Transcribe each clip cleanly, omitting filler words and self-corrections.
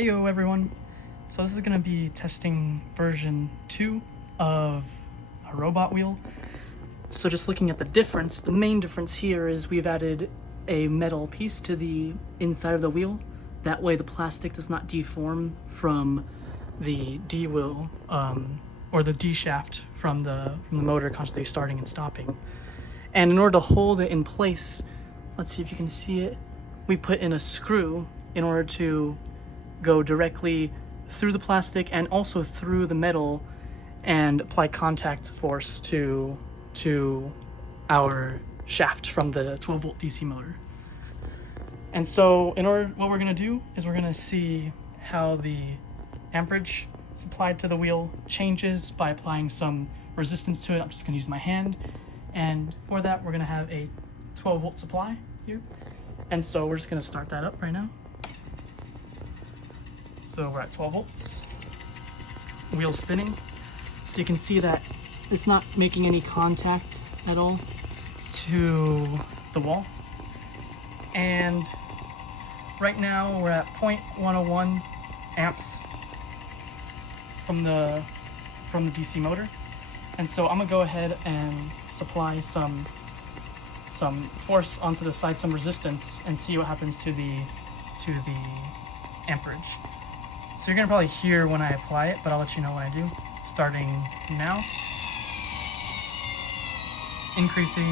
Heyo everyone! So this is going to be testing version 2 of a robot wheel. So just looking at the difference, the main difference here is we've added a metal piece to the inside of the wheel. That way the plastic does not deform from the D wheel or the D shaft from the motor constantly starting and stopping. And in order to hold it in place, let's see if you can see it, we put in a screw in order to go directly through the plastic and also through the metal and apply contact force to our shaft from the 12-volt DC motor. And so what we're going to do is we're going to see how the amperage supplied to the wheel changes by applying some resistance to it. I'm just going to use my hand, and for that we're going to have a 12-volt supply here, and so we're just going to start that up right now. So we're at 12 volts, wheel spinning. So you can see that it's not making any contact at all to the wall. And right now we're at 0.101 amps from the DC motor. And so I'm gonna go ahead and supply some force onto the side, some resistance, and see what happens to the amperage. So you're gonna probably hear when I apply it, but I'll let you know when I do. Starting now. It's increasing.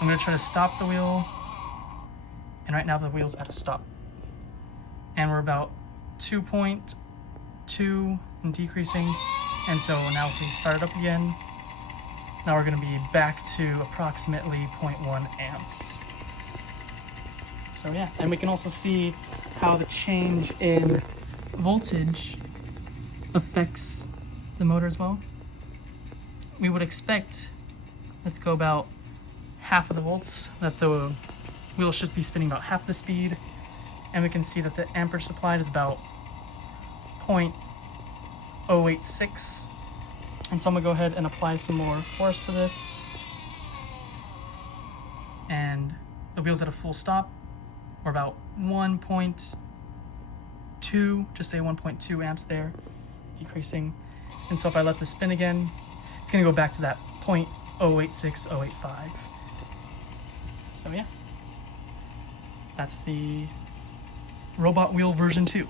I'm gonna try to stop the wheel. And right now the wheel's at a stop. And we're about 2.2 and decreasing. And so now if we start it up again, now we're gonna be back to approximately 0.1 amps. So yeah, and we can also see how the change in voltage affects the motor as well. We would expect, let's go about half of the volts, that the wheel should be spinning about half the speed, and we can see that the amperage supplied is about 0.086. And so I'm gonna go ahead and apply some more force to this, and the wheel's at a full stop. Or about 1.2, just say 1.2 amps there, decreasing. And so if I let this spin again, it's gonna go back to that 0.086, 085. So yeah, that's the robot wheel version 2.